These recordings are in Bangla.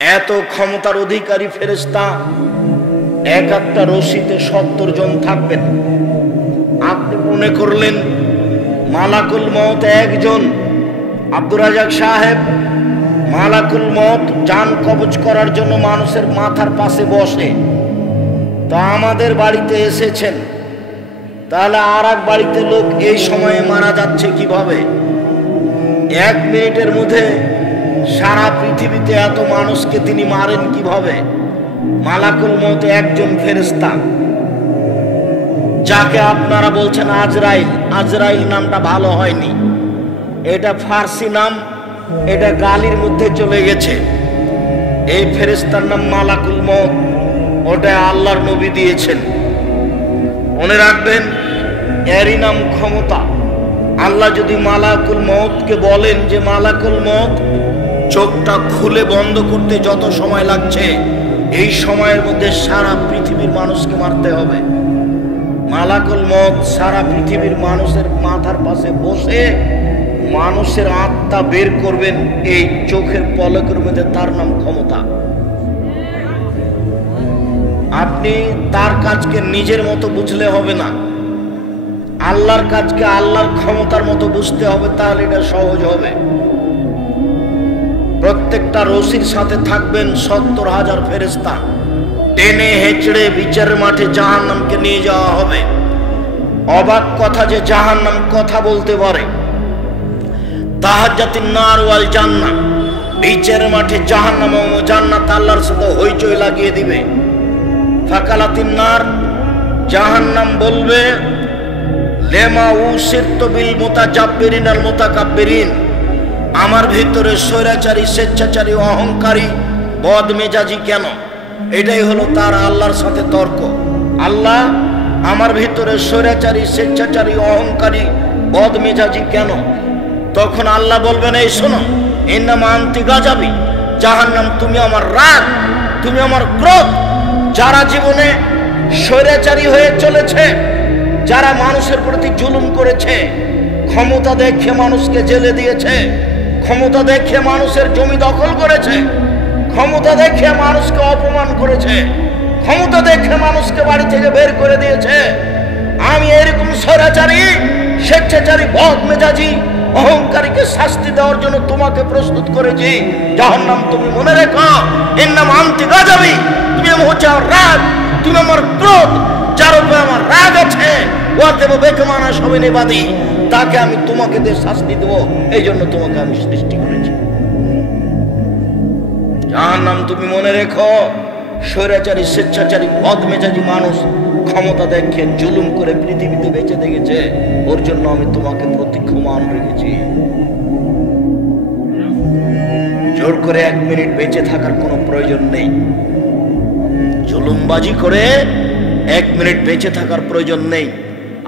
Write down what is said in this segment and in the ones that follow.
এত ক্ষমতার অধিকারী ফেরেশতা এক একটা রশিতে ৭০ জন থাকবেন। আপনি মনে করলেন মালাকুল মউত একজন, আব্দুর রাজাক সাহেব। মালাকুল মউত জান কবজ করার জন্য মানুষের মাথার পাশে বসে। তা আমাদের বাড়িতে এসেছেন, তাহলে আর এক বাড়িতে লোক এই সময়ে মারা যাচ্ছে কিভাবে? ১ মিনিটের মধ্যে সারা পৃথিবীতে এত মানুষকে তিনি মারেন কিভাবে? মালাকুল মউত একজন ফেরেশতা, যাকে আপনারা বলছেন আজরাইল। আজরাইল নামটা ভালো হয়নি, এটা ফার্সি নাম, এটা গালির মধ্যে চলে গেছে। এই ফেরেশতার নাম মালাকুল মউত, ওটা আল্লাহর নবী দিয়েছেন। মনে রাখবেন, এরই নাম ক্ষমতা। আল্লাহ যদি মালাকুল মউতকে বলেন যে মালাকুল মউত চোখটা খুলে বন্ধ করতে যত সময় লাগছে, এই সময়ের মধ্যে সারা পৃথিবীর মানুষকে মারতে হবে, মালাকুল মউত সারা পৃথিবীর মানুষের মাথার পাশে বসে মানুষের আত্মা বের করবেন এই চোখের পলকের মধ্যে। তার নাম ক্ষমতা। আপনি তার কাজকে নিজের মতো বুঝলে হবে না, আল্লাহর কাজকে আল্লাহর ক্ষমতার মতো বুঝতে হবে, তাহলে এটা সহজ হবে। প্রত্যেকটা রশির সাথে থাকবেন ৭০,০০০ ফেরেশতা। টেনে হেঁচড়ে বিচারের মাঠে জাহান্নামকে নিয়ে যাওয়া হবে। অবাক কথা যে জাহান্নাম কথা বলতে পারে। তাহাজ্জাতিন নার ওয়াল জান্নাহ, বিচারের মাঠে জাহান্নাম ও জান্নাত আল্লাহর সাথে হইচই লাগিয়ে দিবে। ফাকালাতিন নার, জাহান্নাম বলবে লেমা উসিরতু বিল মুতাজাব্বিরিন আল মুতাকাব্বিরিন, আমার ভিতরে স্বৈরাচারী, স্বেচ্ছাচারী, অহংকারী, বদমেজাজি কেন? এটাই হলো তার আল্লাহর সাথে তর্ক। আল্লাহ, আমার ভিতরে স্বৈরাচারী, স্বেচ্ছাচারী, অহংকারী, বদমেজাজি কেন? তখন আল্লাহ বলবেন, এই শোনো, ইন্নামা আনতি গাজাবি, জাহান্নাম তুমি আমার রাগ, তুমি আমার ক্রোধ। যারা জীবনে স্বৈরাচারী হয়ে চলেছে, যারা মানুষের প্রতি জুলুম করেছে, ক্ষমতা দেখে মানুষকে জেলে দিয়েছে, ক্ষমতা দেখে মানুষের জমি দখল করেছে, ক্ষমতা দেখে মানুষকে অপমান করেছে, ক্ষমতা দেখে মানুষকে বাড়ি থেকে বের করে দিয়েছে, আমি এরকম স্বৈরাচারী, স্বেচ্ছাচারী, বদমেজাজি, অহংকারীকে শাস্তি দেওয়ার জন্য তোমাকে প্রস্তুত করেছি। জাহান্নাম তুমি মনে রেখো, এর নাম আনতি গাজাবি, তুমি হচ্ছে আমার রাগ, তুমি আমার ক্রোধ। যার উপরে আমার রাগ আছে, ও দেব বেকমানা সবিনেবাদী, তাকে আমি তোমাকে দিয়ে শাস্তি দেবো, এই জন্য তোমাকে আমি সৃষ্টি করেছি। জাহান্নাম তুমি মনে রেখো, স্বৈরাচারী, স্বেচ্ছাচারী, বদমেজাজি মানুষ ক্ষমতা দেখে জুলুম করে পৃথিবীতে বেঁচে দেখেছে, ওর জন্য আমি তোমাকে প্রতীক্ষমান রেখেছি। জোর করে 1 মিনিট বেঁচে থাকার কোনো প্রয়োজন নেই, জুলুমবাজি করে 1 মিনিট বেঁচে থাকার প্রয়োজন নেই,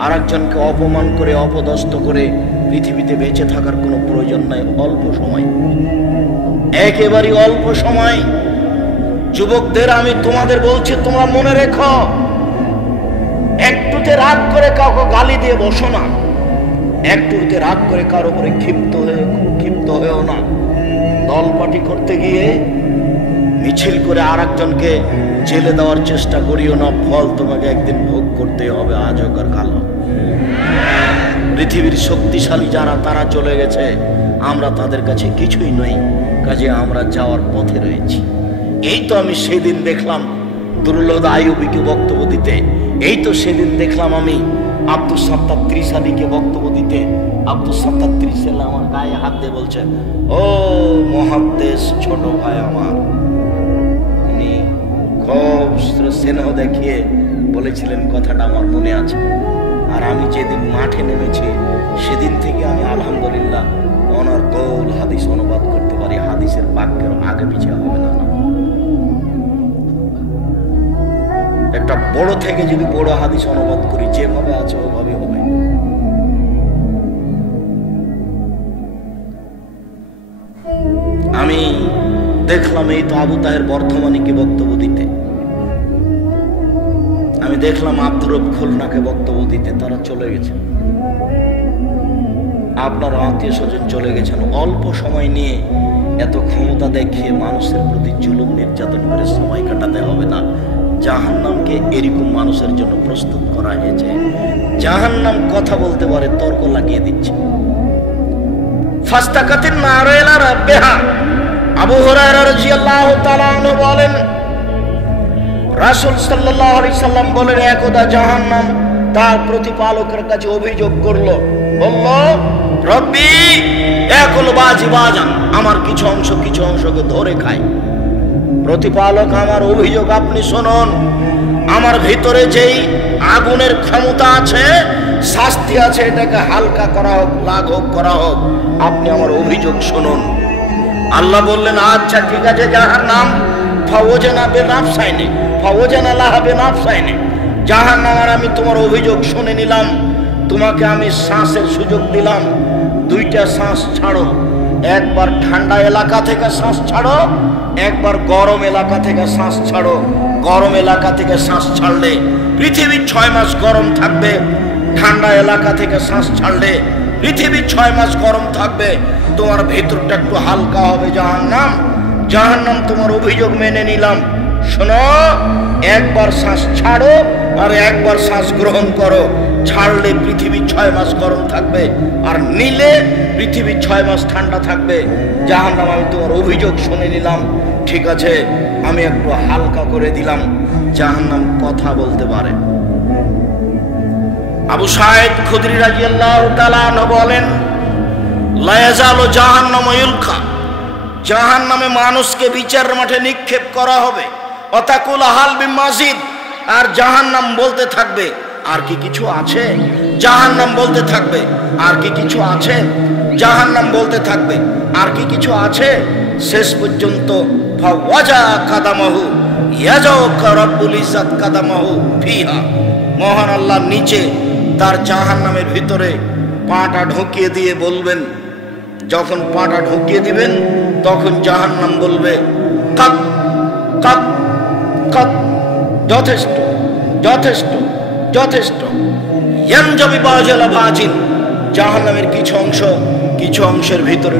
আর একজনকে অপমান করে, অপদস্থ করে পৃথিবীতে বেঁচে থাকার কোনো প্রয়োজন নাই। অল্প সময়, একেবারে অল্প সময়। যুবকদের আমি তোমাদের বলছি, তোমরা মনে রেখো, একটুতে রাগ করে কাউকে গালি দিয়ে বসো না, একটুতে রাগ করে কারো উপরে ক্ষিপ্ত হয়েও না। দল পার্টি করতে গিয়ে মিছিল করে আর একজনকে জেলে দেওয়ার চেষ্টা করিও না, ফল তোমাকে একদিন ভোগ করতে হবে, আজ হোক আর কাল হোক। পৃথিবীর শক্তিশালী যারা, তারা চলে গেছে, আমরা তাদের কাছে কিছুই নই, কাজে আমরা যাওয়ার পথে রয়েছি। এই তো আমি সেদিন দেখলাম দুর্লভ আইয়ুবীকে বক্তব্য দিতে, এই তো সেদিন দেখলাম আমি আব্দুস সাত্তার ত্রিশালীকে বক্তব্য দিতে। আব্দুস সাত্তার ত্রিশালী আমার গায়ে হাত দিয়ে বলছেন, ও মুহাদ্দিস ছোট ভাই আমার, উনি খুব স্নেহ দেখিয়ে বলেছিলেন, কথাটা আমার মনে আছে। আর আমি যেদিন মাঠে নেমেছি, সেদিন থেকে আমি আলহামদুলিল্লাহ ওনার গোল হাদিস অনুবাদ করতে পারি, হাদিসের বাক্যের আগে পিছিয়ে হবে না। একটা বড় থেকে যদি বড় হাদিস অনুবাদ করি, যেভাবে আছে ওভাবে হবে। আমি দেখলাম এই তো আবু তাহের বর্ধমানীকে বক্তব্য দিতে, আমি দেখলাম আব্দুর রব খুলনাকে বক্তব্য দিতে, তারা চলে গেছে। আপনার আত্মীয় স্বজন চলে গেছেন। অল্প সময় নিয়ে এত ক্ষমতা দেখিয়ে মানুষের প্রতি জুলুম নির্যাতন করে সময় কাটাতে হবে না। জাহান্নামকে এরকম মানুষের জন্য প্রস্তুত করা হয়েছে। জাহান্নাম কথা বলতে পারে, তর্ক লাগিয়ে দিচ্ছে। ফাস্তাকাতিন নারু ইলা রাব্বিহা, আবু হুরায়রা রাদিয়াল্লাহু তাআলা আনহু বলেন, রাসূল সাল্লাল্লাহু আলাইহি সাল্লাম বলেন, একদা জাহান্নাম তার প্রতিপালকের কাছে অভিযোগ করলো, বলল, রব্বি ইয়াকুলু বাজি বাজান, আমার কিছু অংশকে ধরে খায়। প্রতিপালক, আমার অভিযোগ আপনি শুনুন, আমার ভিতরে যেই আগুনের ক্ষমতা আছে, শাস্তি আছে, এটাকে হালকা করা হোক, লাঘব করা হোক, আপনি আমার অভিযোগ শুনুন। আল্লাহ বললেন, আচ্ছা ঠিক আছে, জাহান্নাম ফাওজানা বিনাফসাইনি ফাওজানা লাহা বিনাফসাইনি, জাহান্নাম আর আমি তোমার অভিযোগ শুনে নিলাম, তোমাকে আমি শ্বাসের সুযোগ দিলাম, দুইটা শ্বাস ছাড়ো, একবার ঠান্ডা এলাকা থেকে শ্বাস ছাড়ো, একবার গরম এলাকা থেকে শ্বাস ছাড়ো। গরম এলাকা থেকে শ্বাস ছাড়লে পৃথিবী 6 মাস গরম থাকবে, ঠান্ডা এলাকা থেকে শ্বাস ছাড়লে পৃথিবী 6 মাস গরম থাকবে, তোমার ভেতরটা একটু হালকা হবে। জাহান্নাম তোমার অভিযোগ মেনে নিলাম, শোনো, একবার শ্বাস ছাড়ো আর একবার শ্বাস গ্রহণ করো, ছাড়লে পৃথিবী 6 মাস গরম থাকবে, আর নিলে পৃথিবী 6 মাস ঠান্ডা থাকবে। জাহান্নাম, আমি তোমার অভিযোগ শুনে নিলাম, ঠিক আছে, আমি একটু হালকা করে দিলাম। জাহান্নাম কথা বলতে পারে। আবু সাঈদ খুদরি রাদিয়াল্লাহু তাআলা আনহু বলেন, লা ইয়াজালু জাহান্নামু ইউলকা, জাহান্নামে মানুষকে বিচারের মাঠে নিক্ষেপ করা হবে। অতাকুল হাল বিমাজিদ, আর জাহান্নাম বলতে থাকবে, আর কি কিছু আছে? জাহান্নাম বলতে থাকবে, আর কি কিছু আছে? জাহান্নাম বলতে থাকবে, আর কি কিছু আছে? শেষ পর্যন্ত ফাওয়াজা কাদামাহু ইয়াজাউকা রাব্বুল ইজ্জাত কাদামাহু ফিহা, মহান আল্লাহ নিচে তার জাহান্নামের ভিতরে পাটা ঢুকিয়ে দিয়ে বলবেন, যখন পাটা ঢুকিয়ে দিবেন তখন জাহান্নাম বলবে, কাক কাক কাক, যথেষ্ট যথেষ্ট যথেষ্ট। ইয়ানজাবি বাজালা বাজিন, জাহান্নামের কিছু অংশের ভিতরে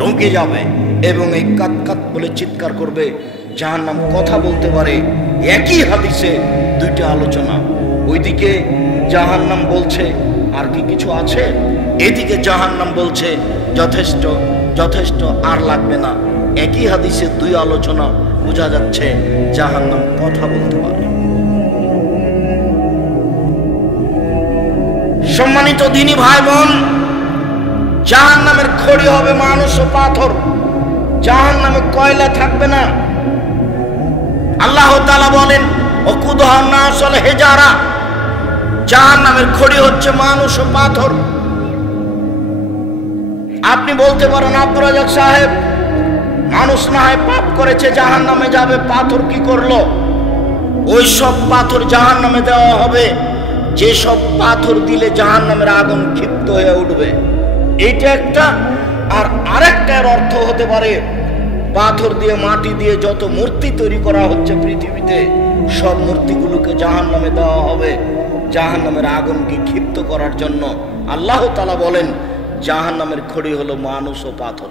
ঢুকে যাবে এবং এই কাত কাত বলে চিৎকার করবে। জাহান্নাম কথা বলতে পারে। একই হাদিসে দুইটা আলোচনা, ওইদিকে জাহান্নাম বলছে আর কি কিছু আছে, এদিকে জাহান্নাম বলছে যথেষ্ট যথেষ্ট, আর লাগবে না। একই হাদিসে দুই আলোচনা, বোঝা যাচ্ছে জাহান্নাম কথা বলতে পারে। সম্মানিত দিনী ভাই বোন, জাহান্নামের খড়ি হবে মানুষ ও পাথর, জাহান্নামে কয়লা থাকবে না। আল্লাহ তাআলা বলেন, ওকুদুহা নাস ওয়াল হিজারা, জাহান্নামের খড়ি হচ্ছে মানুষ ও পাথর। আপনি বলতে পারেন, আব্দুর রাজ্জাক সাহেব, মানুষ না হয় পাপ করেছে, জাহান্নামে যাবে, পাথর কি করলো? ওই সব পাথর জাহান্নামে দেওয়া হবে, যে সব পাথর দিলে জাহান্নামের আগুন ক্ষিপ্ত হয়ে উঠবে। এইটা একটা। আর আরেকটার অর্থ হতে পারে, পাথর দিয়ে মাটি দিয়ে যত মূর্তি তৈরি করা হচ্ছে পৃথিবীতে, সব মূর্তিগুলোকে জাহান্নামে দেওয়া হবে জাহান্নামের আগুনকে ক্ষিপ্ত করার জন্য। আল্লাহ তাআলা বলেন, জাহান্নামের খড়ি হলো মানুষ ও পাথর।